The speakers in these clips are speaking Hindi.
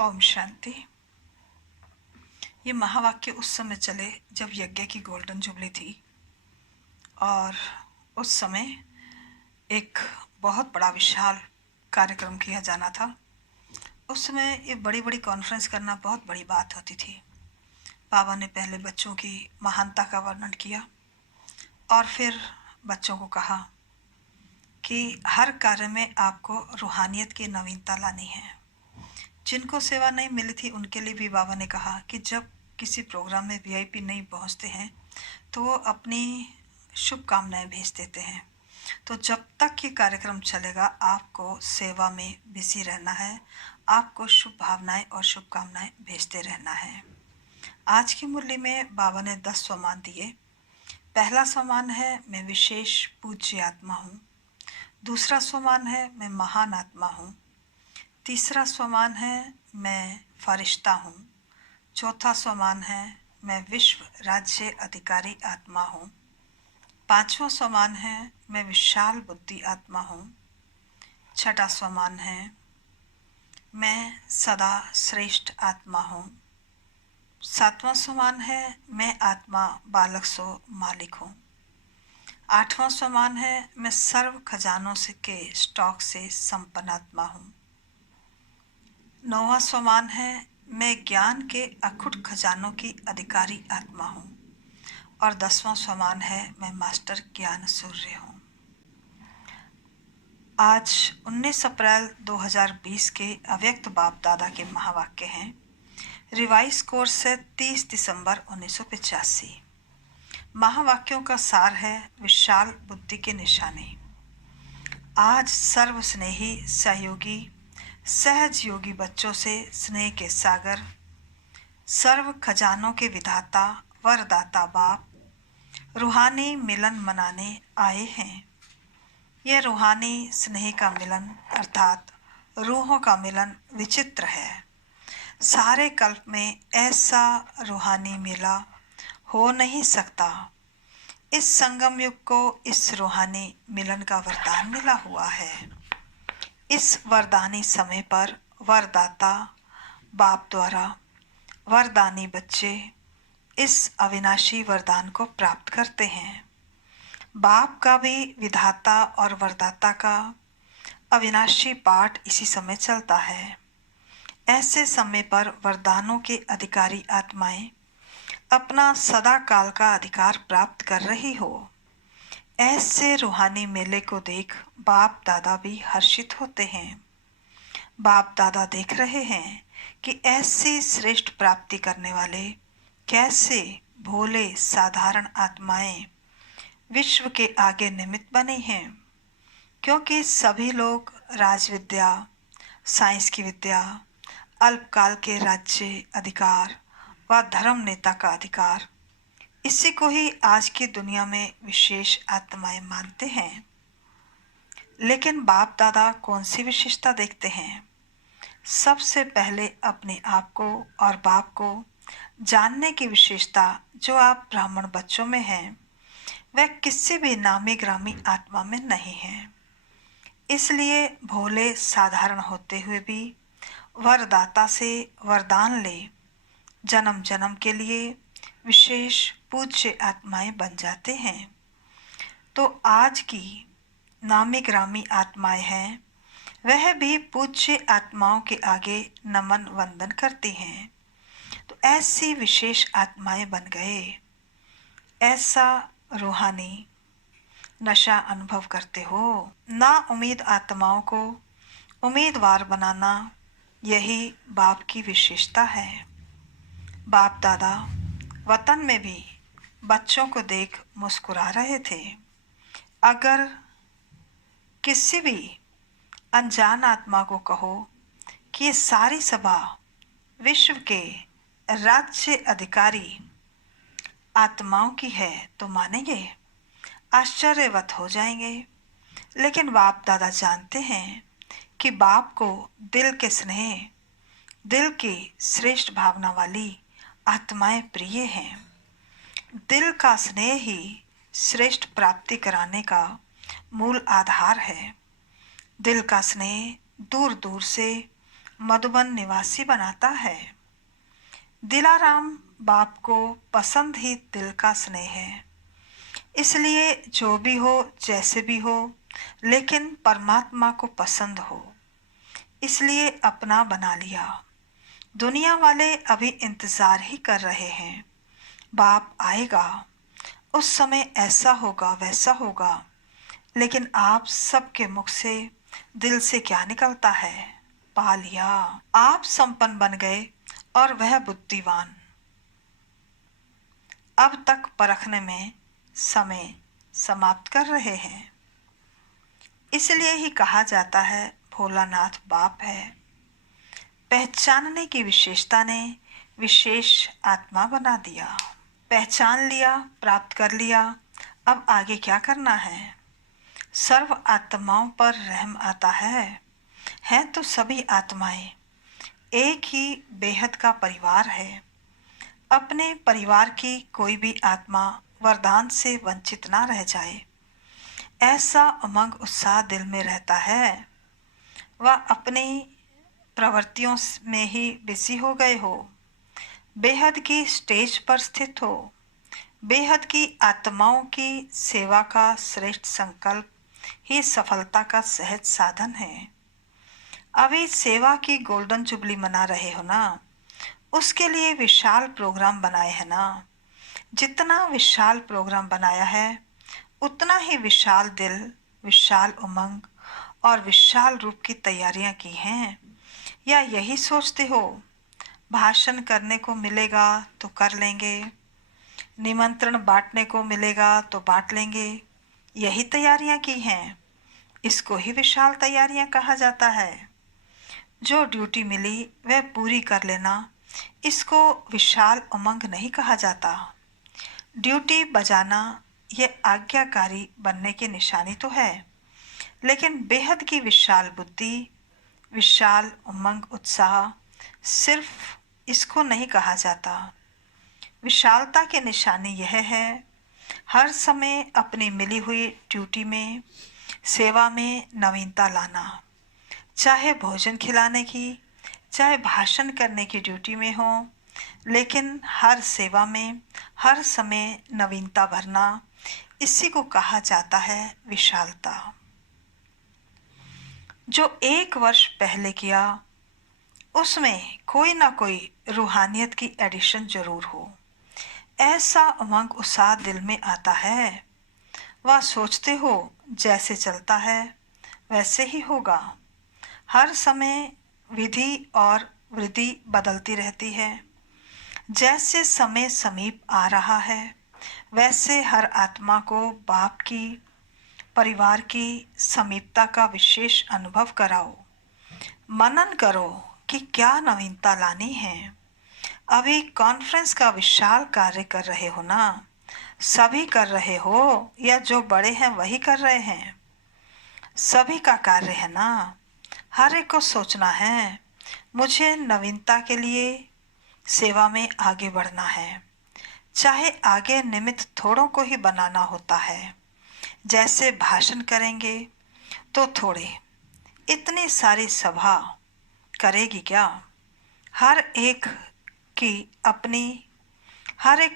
ओम शांति। ये महावाक्य उस समय चले जब यज्ञ की गोल्डन जुबली थी और उस समय एक बहुत बड़ा विशाल कार्यक्रम किया जाना था। उस समय ये बड़ी बड़ी कॉन्फ्रेंस करना बहुत बड़ी बात होती थी। बाबा ने पहले बच्चों की महानता का वर्णन किया और फिर बच्चों को कहा कि हर कार्य में आपको रूहानियत की नवीनता लानी है। जिनको सेवा नहीं मिली थी उनके लिए भी बाबा ने कहा कि जब किसी प्रोग्राम में वीआईपी नहीं पहुंचते हैं तो वो अपनी शुभकामनाएं भेज देते हैं। तो जब तक ये कार्यक्रम चलेगा आपको सेवा में बिजी रहना है, आपको शुभ भावनाएं और शुभकामनाएं भेजते रहना है। आज की मुरली में बाबा ने 10 सम्मान दिए। पहला सम्मान है मैं विशेष पूज्य आत्मा हूँ। दूसरा सम्मान है मैं महान आत्मा हूँ। तीसरा सम्मान है मैं फरिश्ता हूँ। चौथा सम्मान है मैं विश्व राज्य अधिकारी आत्मा हूँ। पांचवा सम्मान है मैं विशाल बुद्धि आत्मा हूँ। छठा सम्मान है मैं सदा श्रेष्ठ आत्मा हूँ। सातवां सम्मान है मैं आत्मा बालक सो मालिक हूँ। आठवां सम्मान है मैं सर्व खजानों से के स्टॉक से संपन्न आत्मा हूँ। नौवां सम्मान है मैं ज्ञान के अखुट खजानों की अधिकारी आत्मा हूँ। और 10वां सम्मान है मैं मास्टर ज्ञान सूर्य हूँ। आज 19 अप्रैल 2020 के अव्यक्त बाप दादा के महावाक्य हैं। रिवाइज कोर्स है 30 दिसंबर 1985। महावाक्यों का सार है विशाल बुद्धि के निशाने। आज सर्व स्नेही सहयोगी सहज योगी बच्चों से स्नेह के सागर सर्व खजानों के विधाता वरदाता बाप रूहानी मिलन मनाने आए हैं। यह रूहानी स्नेह का मिलन अर्थात रूहों का मिलन विचित्र है। सारे कल्प में ऐसा रूहानी मेला हो नहीं सकता। इस संगम युग को इस रूहानी मिलन का वरदान मिला हुआ है। इस वरदानी समय पर वरदाता बाप द्वारा वरदानी बच्चे इस अविनाशी वरदान को प्राप्त करते हैं। बाप का भी विधाता और वरदाता का अविनाशी पाठ इसी समय चलता है। ऐसे समय पर वरदानों के अधिकारी आत्माएं अपना सदा काल का अधिकार प्राप्त कर रही हो। ऐसे रूहानी मेले को देख बाप दादा भी हर्षित होते हैं। बाप दादा देख रहे हैं कि ऐसी श्रेष्ठ प्राप्ति करने वाले कैसे भोले साधारण आत्माएं विश्व के आगे निमित्त बने हैं। क्योंकि सभी लोग राजविद्या साइंस की विद्या अल्पकाल के राज्य अधिकार व धर्म नेता का अधिकार इसी को ही आज की दुनिया में विशेष आत्माएं मानते हैं। लेकिन बाप दादा कौन सी विशेषता देखते हैं? सबसे पहले अपने आप को और बाप को जानने की विशेषता जो आप ब्राह्मण बच्चों में है वह किसी भी नामी ग्रामी आत्मा में नहीं है। इसलिए भोले साधारण होते हुए भी वरदाता से वरदान ले जन्म जन्म के लिए विशेष पूज्य आत्माएं बन जाते हैं। तो आज की नामी ग्रामी आत्माएं हैं वह भी पूज्य आत्माओं के आगे नमन वंदन करती हैं। तो ऐसी विशेष आत्माएं बन गए। ऐसा रूहानी नशा अनुभव करते हो। ना उम्मीद आत्माओं को उम्मीदवार बनाना यही बाप की विशेषता है। बाप दादा वतन में भी बच्चों को देख मुस्कुरा रहे थे। अगर किसी भी अनजान आत्मा को कहो कि ये सारी सभा विश्व के राज्य अधिकारी आत्माओं की है तो मानेंगे, आश्चर्यवत हो जाएंगे। लेकिन बाप दादा जानते हैं कि बाप को दिल के स्नेह दिल की श्रेष्ठ भावना वाली आत्माएं प्रिय हैं। दिल का स्नेह ही श्रेष्ठ प्राप्ति कराने का मूल आधार है। दिल का स्नेह दूर दूर से मधुबन निवासी बनाता है। दिलाराम बाप को पसंद ही दिल का स्नेह है, इसलिए जो भी हो जैसे भी हो, लेकिन परमात्मा को पसंद हो, इसलिए अपना बना लिया। दुनिया वाले अभी इंतजार ही कर रहे हैं, बाप आएगा, उस समय ऐसा होगा वैसा होगा। लेकिन आप सबके मुख से दिल से क्या निकलता है? पा लिया। आप संपन्न बन गए और वह बुद्धिवान। अब तक परखने में समय समाप्त कर रहे हैं। इसलिए ही कहा जाता है भोलानाथ बाप है। पहचानने की विशेषता ने विशेष आत्मा बना दिया। पहचान लिया, प्राप्त कर लिया, अब आगे क्या करना है? सर्व आत्माओं पर रहम आता है तो सभी आत्माएं एक ही बेहद का परिवार है। अपने परिवार की कोई भी आत्मा वरदान से वंचित ना रह जाए, ऐसा उमंग उत्साह दिल में रहता है। वह अपनी प्रवृत्तियों में ही बिजी हो गए हो, बेहद की स्टेज पर स्थित हो। बेहद की आत्माओं की सेवा का श्रेष्ठ संकल्प ही सफलता का सहज साधन है। अभी सेवा की गोल्डन जुबली मना रहे हो ना, उसके लिए विशाल प्रोग्राम बनाए हैं ना। जितना विशाल प्रोग्राम बनाया है, उतना ही विशाल दिल, विशाल उमंग और विशाल रूप की तैयारियां की हैं। या यही सोचते हो भाषण करने को मिलेगा तो कर लेंगे, निमंत्रण बांटने को मिलेगा तो बांट लेंगे, यही तैयारियां की हैं? इसको ही विशाल तैयारियां कहा जाता है। जो ड्यूटी मिली वह पूरी कर लेना, इसको विशाल उमंग नहीं कहा जाता। ड्यूटी बजाना यह आज्ञाकारी बनने की निशानी तो है, लेकिन बेहद की विशाल बुद्धि, विशाल उमंग उत्साह, सिर्फ इसको नहीं कहा जाता। विशालता की निशानी यह है हर समय अपनी मिली हुई ड्यूटी में, सेवा में नवीनता लाना। चाहे भोजन खिलाने की, चाहे भाषण करने की ड्यूटी में हो, लेकिन हर सेवा में हर समय नवीनता भरना, इसी को कहा जाता है विशालता। जो 1 वर्ष पहले किया उसमें कोई ना कोई रूहानियत की एडिशन जरूर हो, ऐसा उमंग उत्साह दिल में आता है। वह सोचते हो जैसे चलता है वैसे ही होगा। हर समय विधि और वृद्धि बदलती रहती है। जैसे समय समीप आ रहा है, वैसे हर आत्मा को बाप की, परिवार की समीपता का विशेष अनुभव कराओ। मनन करो कि क्या नवीनता लानी है। अभी कॉन्फ्रेंस का विशाल कार्य कर रहे हो ना, सभी कर रहे हो या जो बड़े हैं वही कर रहे हैं? सभी का कार्य है ना। हर एक को सोचना है मुझे नवीनता के लिए सेवा में आगे बढ़ना है। चाहे आगे निमित्त थोड़ों को ही बनाना होता है, जैसे भाषण करेंगे तो थोड़े, इतनी सारी सभा करेगी क्या? हर एक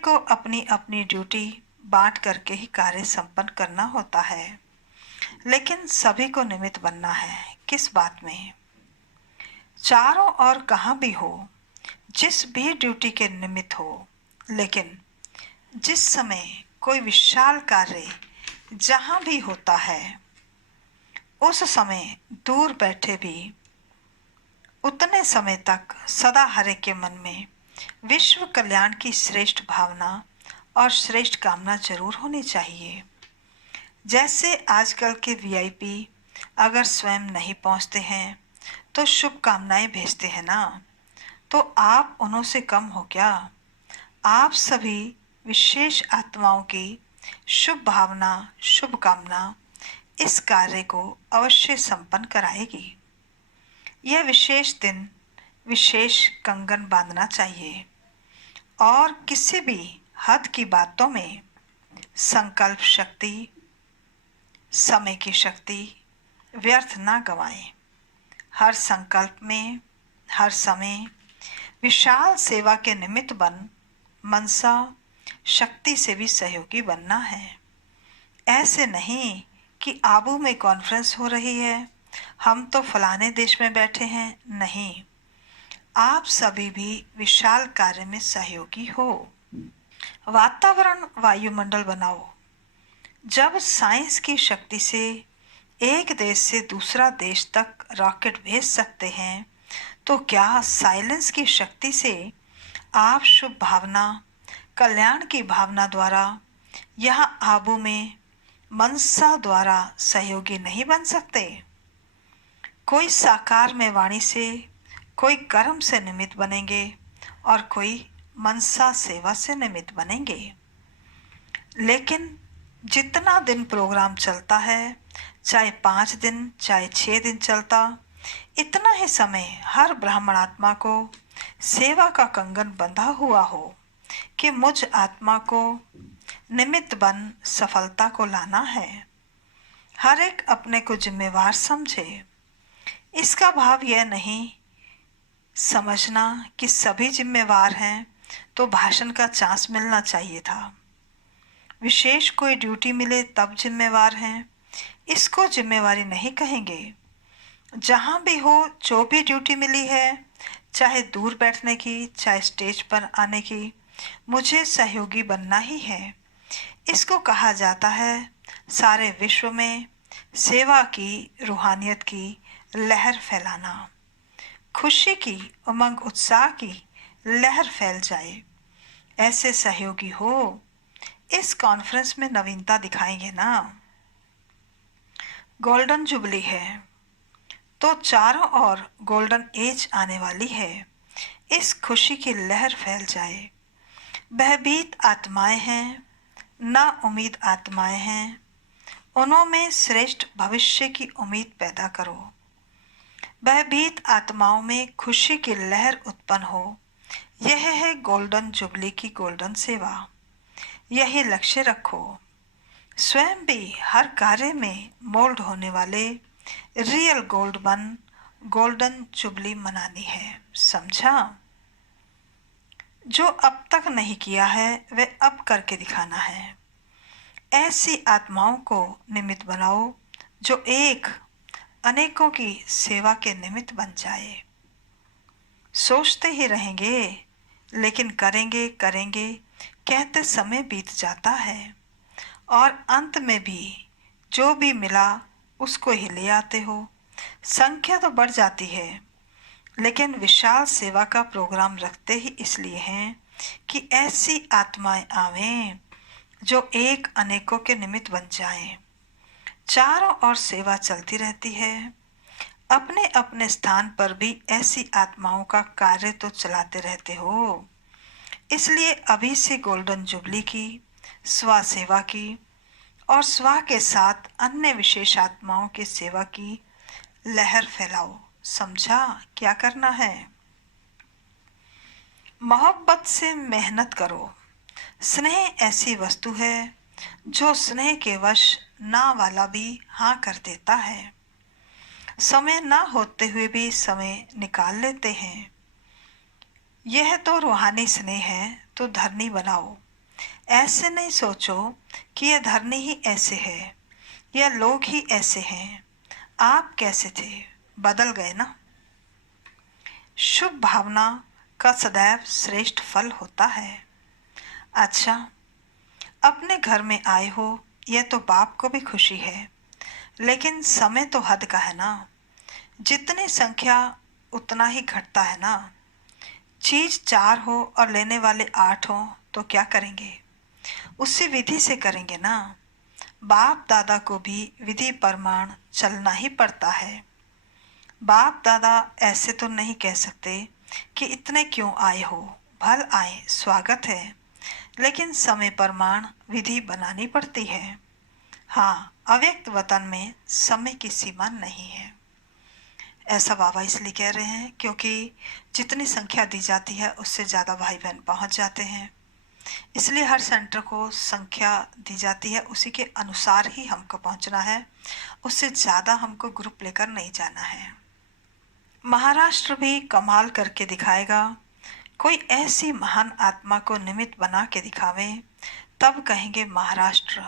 को अपनी अपनी ड्यूटी बांट करके ही कार्य संपन्न करना होता है। लेकिन सभी को निमित्त बनना है। किस बात में? चारों ओर कहाँ भी हो, जिस भी ड्यूटी के निमित्त हो, लेकिन जिस समय कोई विशाल कार्य जहाँ भी होता है, उस समय दूर बैठे भी उतने समय तक सदा हर एक के मन में विश्व कल्याण की श्रेष्ठ भावना और श्रेष्ठ कामना जरूर होनी चाहिए। जैसे आजकल के वीआईपी अगर स्वयं नहीं पहुंचते हैं तो शुभकामनाएं भेजते हैं ना, तो आप उन्हों से कम हो क्या? आप सभी विशेष आत्माओं की शुभ भावना, शुभकामना इस कार्य को अवश्य संपन्न कराएगी। यह विशेष दिन विशेष कंगन बांधना चाहिए और किसी भी हद की बातों में संकल्प शक्ति, समय की शक्ति व्यर्थ ना गवाएं। हर संकल्प में हर समय विशाल सेवा के निमित्त बन मनसा शक्ति से भी सहयोगी बनना है। ऐसे नहीं कि आबू में कॉन्फ्रेंस हो रही है, हम तो फलाने देश में बैठे हैं। नहीं, आप सभी भी विशाल कार्य में सहयोगी हो। वातावरण वायुमंडल बनाओ। जब साइंस की शक्ति से एक देश से दूसरा देश तक रॉकेट भेज सकते हैं, तो क्या साइलेंस की शक्ति से आप शुभ भावना, कल्याण की भावना द्वारा यहाँ आबू में मनसा द्वारा सहयोगी नहीं बन सकते? कोई साकार में वाणी से, कोई कर्म से निमित्त बनेंगे और कोई मनसा सेवा से निमित्त बनेंगे। लेकिन जितना दिन प्रोग्राम चलता है, चाहे 5 दिन चाहे 6 दिन चलता, इतना ही समय हर ब्राह्मण आत्मा को सेवा का कंगन बंधा हुआ हो कि मुझ आत्मा को निमित्त बन सफलता को लाना है। हर एक अपने को जिम्मेवार समझे। इसका भाव यह नहीं समझना कि सभी जिम्मेवार हैं तो भाषण का चांस मिलना चाहिए था। विशेष कोई ड्यूटी मिले तब जिम्मेवार हैं, इसको जिम्मेवारी नहीं कहेंगे। जहाँ भी हो, जो भी ड्यूटी मिली है, चाहे दूर बैठने की चाहे स्टेज पर आने की, मुझे सहयोगी बनना ही है। इसको कहा जाता है सारे विश्व में सेवा की, रूहानियत की लहर फैलाना। खुशी की, उमंग उत्साह की लहर फैल जाए। ऐसे सहयोगी हो। इस कॉन्फ्रेंस में नवीनता दिखाएंगे ना। गोल्डन जुबली है तो चारों ओर गोल्डन एज आने वाली है। इस खुशी की लहर फैल जाए। भयभीत आत्माएं हैं, ना उम्मीद आत्माएं हैं, उनमें श्रेष्ठ भविष्य की उम्मीद पैदा करो। भयभीत आत्माओं में खुशी की लहर उत्पन्न हो। यह है गोल्डन जुबली की गोल्डन सेवा। यही लक्ष्य रखो। स्वयं भी हर कार्य में मोल्ड होने वाले रियल गोल्ड बन गोल्डन जुबली मनानी है। समझा? जो अब तक नहीं किया है वह अब करके दिखाना है। ऐसी आत्माओं को निमित्त बनाओ जो एक अनेकों की सेवा के निमित्त बन जाए। सोचते ही रहेंगे लेकिन करेंगे करेंगे कहते समय बीत जाता है और अंत में भी जो भी मिला उसको ही ले आते हो। संख्या तो बढ़ जाती है, लेकिन विशाल सेवा का प्रोग्राम रखते ही इसलिए हैं कि ऐसी आत्माएं आवें जो एक अनेकों के निमित्त बन जाएं। चारों ओर सेवा चलती रहती है। अपने अपने स्थान पर भी ऐसी आत्माओं का कार्य तो चलाते रहते हो। इसलिए अभी से गोल्डन जुबली की, स्व सेवा की और स्व के साथ अन्य विशेष आत्माओं की सेवा की लहर फैलाओ। समझा क्या करना है? मोहब्बत से मेहनत करो। स्नेह ऐसी वस्तु है जो स्नेह के वश ना वाला भी हाँ कर देता है। समय ना होते हुए भी समय निकाल लेते हैं। यह तो रूहानी स्नेह है तो धरनी बनाओ। ऐसे नहीं सोचो कि यह धरनी ही ऐसे है, यह लोग ही ऐसे हैं। आप कैसे थे, बदल गए ना। शुभ भावना का सदैव श्रेष्ठ फल होता है। अच्छा, अपने घर में आए हो, यह तो बाप को भी खुशी है, लेकिन समय तो हद का है ना। जितनी संख्या उतना ही घटता है ना। चीज 4 हो और लेने वाले 8 हो तो क्या करेंगे? उसी विधि से करेंगे ना। बाप दादा को भी विधि प्रमाण चलना ही पड़ता है। बाप दादा ऐसे तो नहीं कह सकते कि इतने क्यों आए हो, भल आए, स्वागत है, लेकिन समय प्रमाण विधि बनानी पड़ती है। हाँ, अव्यक्त वतन में समय की सीमा नहीं है। ऐसा बाबा इसलिए कह रहे हैं क्योंकि जितनी संख्या दी जाती है उससे ज़्यादा भाई बहन पहुंच जाते हैं। इसलिए हर सेंटर को संख्या दी जाती है, उसी के अनुसार ही हमको पहुंचना है। उससे ज़्यादा हमको ग्रुप लेकर नहीं जाना है। महाराष्ट्र भी कमाल करके दिखाएगा। कोई ऐसी महान आत्मा को निमित्त बना के दिखावे, तब कहेंगे महाराष्ट्र।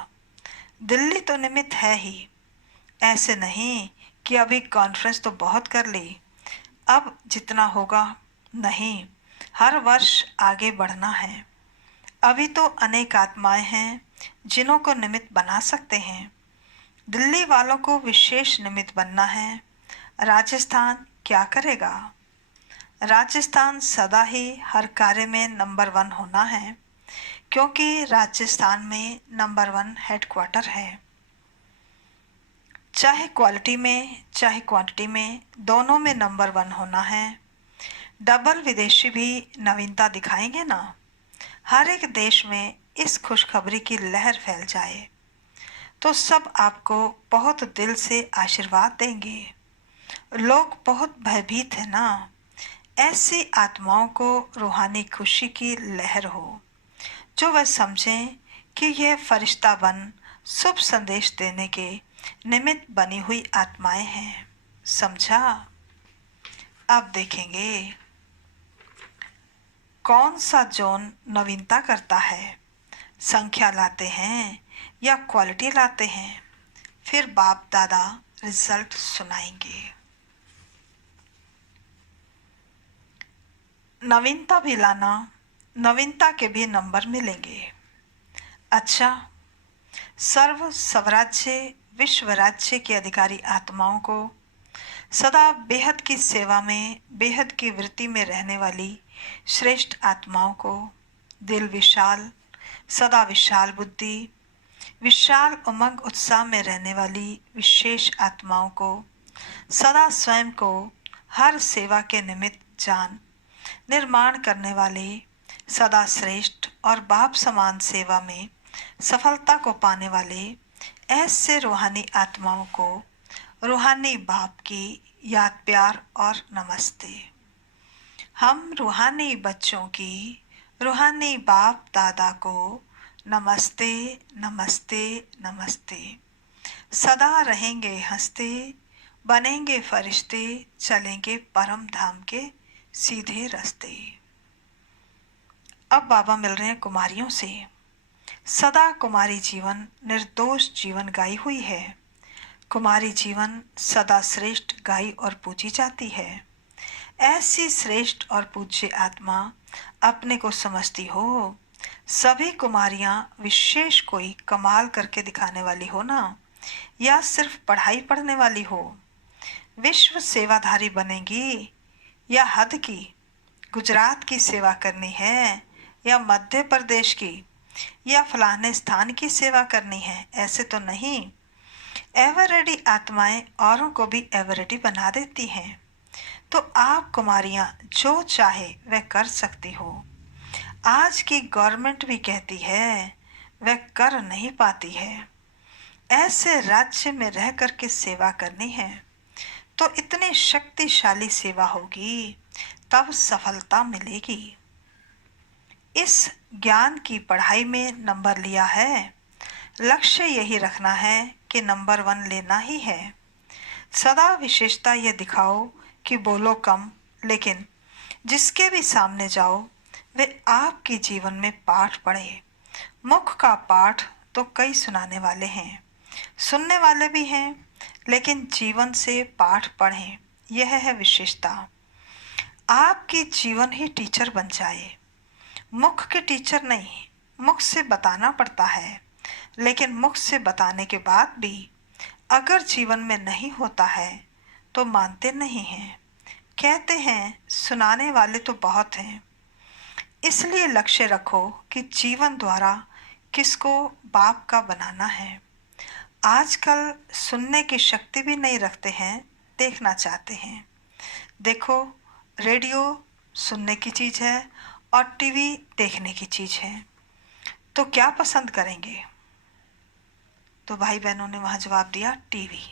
दिल्ली तो निमित्त है ही, ऐसे नहीं कि अभी कॉन्फ्रेंस तो बहुत कर ली, अब जितना होगा नहीं, हर वर्ष आगे बढ़ना है। अभी तो अनेक आत्माएं हैं जिन्हों को निमित्त बना सकते हैं। दिल्ली वालों को विशेष निमित्त बनना है। राजस्थान क्या करेगा? राजस्थान सदा ही हर कार्य में नंबर 1 होना है, क्योंकि राजस्थान में नंबर 1 हेडक्वार्टर है। चाहे क्वालिटी में चाहे क्वांटिटी में, दोनों में नंबर 1 होना है। डबल विदेशी भी नवीनता दिखाएंगे ना। हर एक देश में इस खुशखबरी की लहर फैल जाए तो सब आपको बहुत दिल से आशीर्वाद देंगे। लोग बहुत भयभीत है ना। ऐसी आत्माओं को रूहानी खुशी की लहर हो, जो वह समझें कि यह फरिश्ता बन शुभ संदेश देने के निमित्त बनी हुई आत्माएं हैं। समझा? अब देखेंगे कौन सा जोन नवीनता करता है, संख्या लाते हैं या क्वालिटी लाते हैं। फिर बाप दादा रिजल्ट सुनाएंगे। नवीनता भी लाना, नवीनता के भी नंबर मिलेंगे। अच्छा, सर्व स्वराज्य विश्व राज्य के अधिकारी आत्माओं को, सदा बेहद की सेवा में बेहद की वृत्ति में रहने वाली श्रेष्ठ आत्माओं को, दिल विशाल, सदा विशाल बुद्धि, विशाल उमंग उत्साह में रहने वाली विशेष आत्माओं को, सदा स्वयं को हर सेवा के निमित्त जान निर्माण करने वाले, सदा श्रेष्ठ और बाप समान सेवा में सफलता को पाने वाले ऐसे रूहानी आत्माओं को रूहानी बाप की याद, प्यार और नमस्ते। हम रूहानी बच्चों की रूहानी बाप दादा को नमस्ते नमस्ते नमस्ते। सदा रहेंगे हंसते, बनेंगे फरिश्ते, चलेंगे परम धाम के सीधे रास्ते। अब बाबा मिल रहे हैं कुमारियों से। सदा कुमारी जीवन निर्दोष जीवन गाई हुई है। कुमारी जीवन सदा श्रेष्ठ गाई और पूजी जाती है। ऐसी श्रेष्ठ और पूज्य आत्मा अपने को समझती हो। सभी कुमारियां विशेष कोई कमाल करके दिखाने वाली हो ना, या सिर्फ पढ़ाई पढ़ने वाली हो। विश्व सेवाधारी बनेगी या हद की, गुजरात की सेवा करनी है या मध्य प्रदेश की, या फलाने स्थान की सेवा करनी है, ऐसे तो नहीं। एवरेडी आत्माएं औरों को भी एवरेडी बना देती हैं। तो आप कुमारियां जो चाहे वह कर सकती हो। आज की गवर्नमेंट भी कहती है, वह कर नहीं पाती है। ऐसे राज्य में रह कर के सेवा करनी है तो इतनी शक्तिशाली सेवा होगी, तब सफलता मिलेगी। इस ज्ञान की पढ़ाई में नंबर लिया है, लक्ष्य यही रखना है कि नंबर 1 लेना ही है। सदा विशेषता ये दिखाओ कि बोलो कम, लेकिन जिसके भी सामने जाओ वे आपके जीवन में पाठ पढ़े। मुख का पाठ तो कई सुनाने वाले हैं, सुनने वाले भी हैं, लेकिन जीवन से पाठ पढ़ें, यह है विशेषता। आपकी जीवन ही टीचर बन जाए। मुख के टीचर नहीं, मुख से बताना पड़ता है, लेकिन मुख से बताने के बाद भी अगर जीवन में नहीं होता है तो मानते नहीं हैं। कहते हैं सुनाने वाले तो बहुत हैं। इसलिए लक्ष्य रखो कि जीवन द्वारा किसको बाप का बनाना है। आजकल सुनने की शक्ति भी नहीं रखते हैं, देखना चाहते हैं। देखो, रेडियो सुनने की चीज़ है और टीवी देखने की चीज़ है, तो क्या पसंद करेंगे? तो भाई बहनों ने वहाँ जवाब दिया टीवी।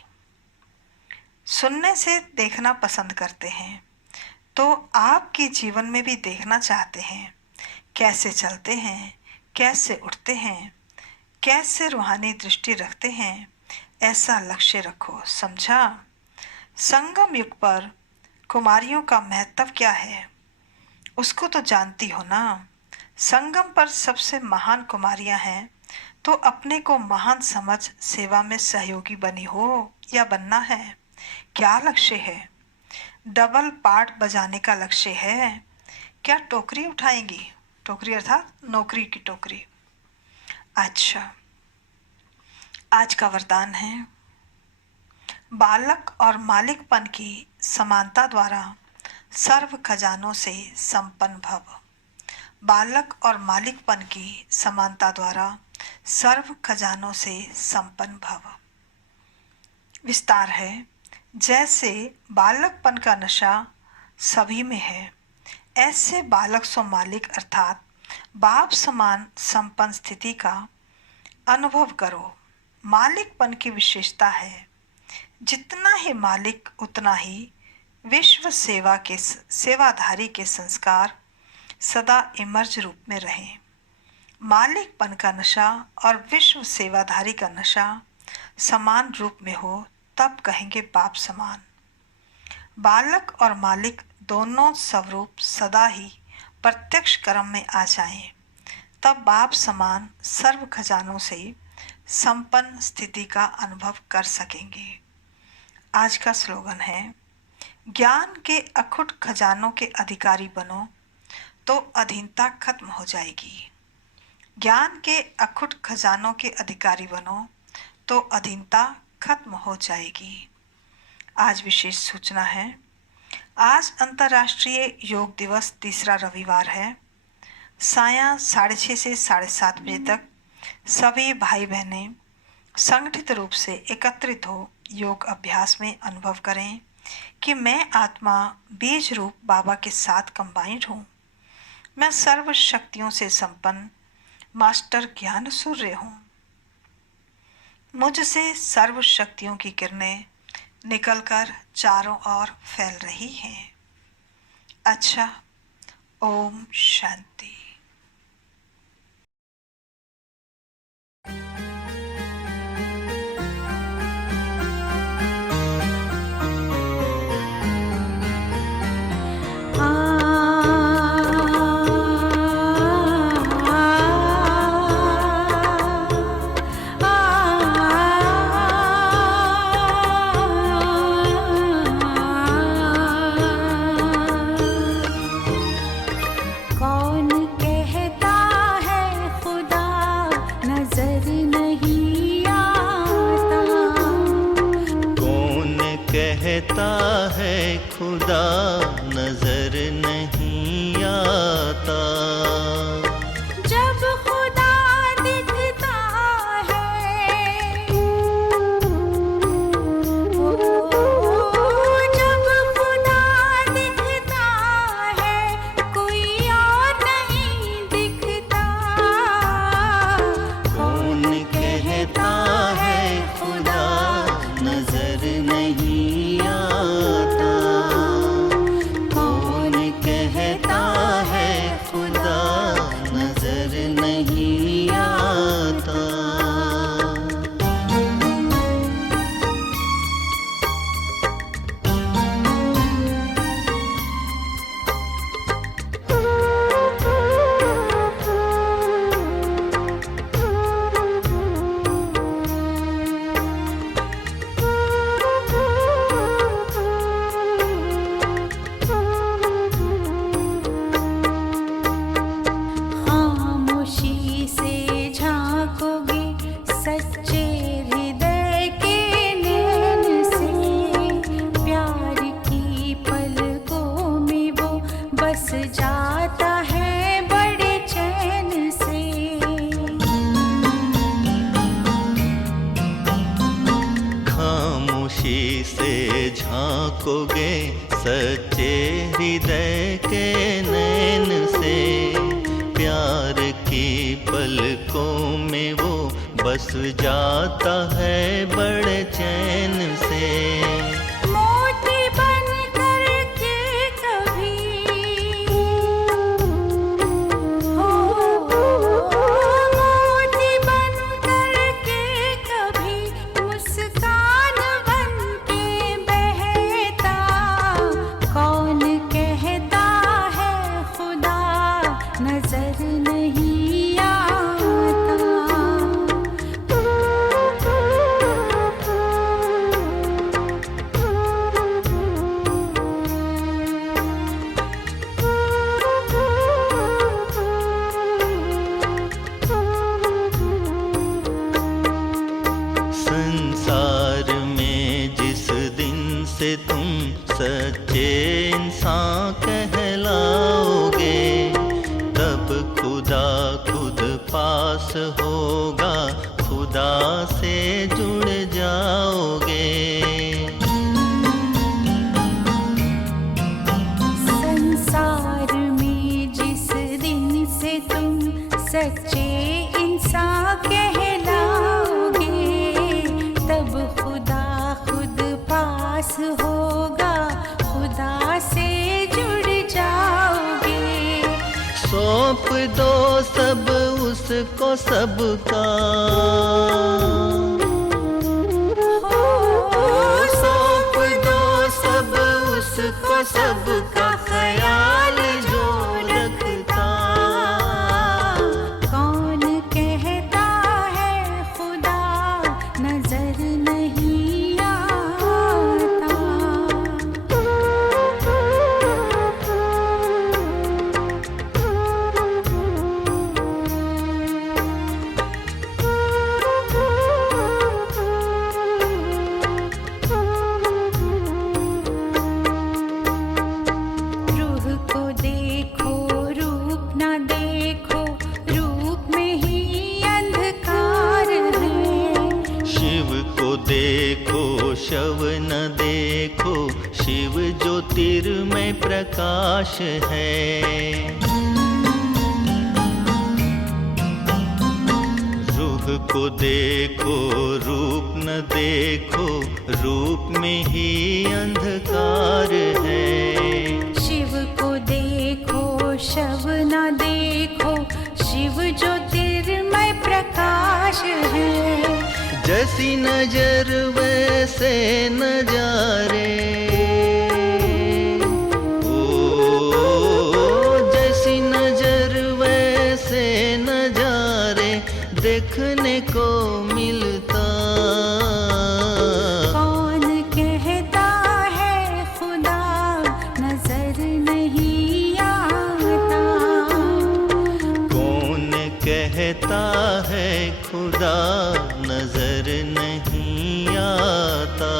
सुनने से देखना पसंद करते हैं, तो आपके जीवन में भी देखना चाहते हैं, कैसे चलते हैं, कैसे उठते हैं, कैसे रूहानी दृष्टि रखते हैं। ऐसा लक्ष्य रखो, समझा? संगम युग पर कुमारियों का महत्व क्या है उसको तो जानती हो ना। संगम पर सबसे महान कुमारियां हैं, तो अपने को महान समझ सेवा में सहयोगी बनी हो या बनना है? क्या लक्ष्य है? डबल पार्ट बजाने का लक्ष्य है? क्या टोकरी उठाएंगी? टोकरी अर्थात नौकरी की टोकरी। अच्छा, आज का वरदान है, बालक और मालिकपन की समानता द्वारा सर्व खजानों से संपन्न भव। बालक और मालिकपन की समानता द्वारा सर्व खजानों से संपन्न भव। विस्तार है, जैसे बालकपन का नशा सभी में है, ऐसे बालक सो मालिक अर्थात बाप समान संपन्न स्थिति का अनुभव करो। मालिकपन की विशेषता है, जितना ही मालिक उतना ही विश्व सेवा के सेवाधारी के संस्कार सदा इमर्ज रूप में रहें। मालिकपन का नशा और विश्व सेवाधारी का नशा समान रूप में हो तब कहेंगे बाप समान। बालक और मालिक दोनों स्वरूप सदा ही प्रत्यक्ष कर्म में आ जाएं, तब बाप समान सर्व खजानों से संपन्न स्थिति का अनुभव कर सकेंगे। आज का स्लोगन है, ज्ञान के अखुट खजानों के अधिकारी बनो तो अधीनता खत्म हो जाएगी। ज्ञान के अखुट खजानों के अधिकारी बनो तो अधीनता खत्म हो जाएगी। आज विशेष सूचना है, आज अंतर्राष्ट्रीय योग दिवस तीसरा रविवार है। सायं 6:30 से 7:30 बजे तक सभी भाई बहनें संगठित रूप से एकत्रित हो योग अभ्यास में अनुभव करें कि मैं आत्मा बीज रूप बाबा के साथ कंबाइंड हूँ। मैं सर्व शक्तियों से संपन्न मास्टर ज्ञान सूर्य हूँ। मुझसे सर्व शक्तियों की किरणें निकलकर चारों ओर फैल रही हैं। अच्छा, ओम शांति। कहता है खुदा नजर नहीं आता। जब खुदा दिखता है, जब खुदा दिखता है, कोई और नहीं दिखता। कौन कहता है खुदा नजर नहीं आता। कौन कहता है खुदा नजर नहीं आता। खामोशी से झांकोगे सच्चे हृदय के नैन से, प्यार की पलकों में वो बस जाता है बड़े चैन से। खामोशी से झांकोगे सच्चे हृदय के नैन से, प्यार की पलकों में वो बस जाता है बड़े चैन से। मोती बन करके कभी हो, मोती बन करके कभी मुस्कान बन के बहता। नहीं आता। संसार में जिस दिन से तुम सच्चे इंसान कहलाओगे, तब खुदा खुद पास होगा, खुदा से जुड़ जाओगे। संसार में जिस दिन से तुम सच्चे इंसान कहलाओगे, तब खुदा खुद पास होगा, खुदा से जुड़ जाओगे। सौंप दो सब उसको सबका, सौंप दो सब उसको सबका, ख्याल जो रखता। कौन कहता है खुदा नजर नहीं आता। रूह को देखो रूप ना देखो, रूप में ही अंधकार है। शिव को देखो शव न देखो, शिव ज्योतिर्मय प्रकाश है। रूह को देखो रूप न देखो, रूप में ही अंधकार है। शिव को देखो शव ना देखो, शिव ज्योतिर्मय प्रकाश है। जैसी नजर वैसे नजारे, जैसी नजर वैसे नजारे देखने को मिलता। कौन कहता है खुदा नजर नहीं आता। कौन कहता है खुदा नजर नहीं आता।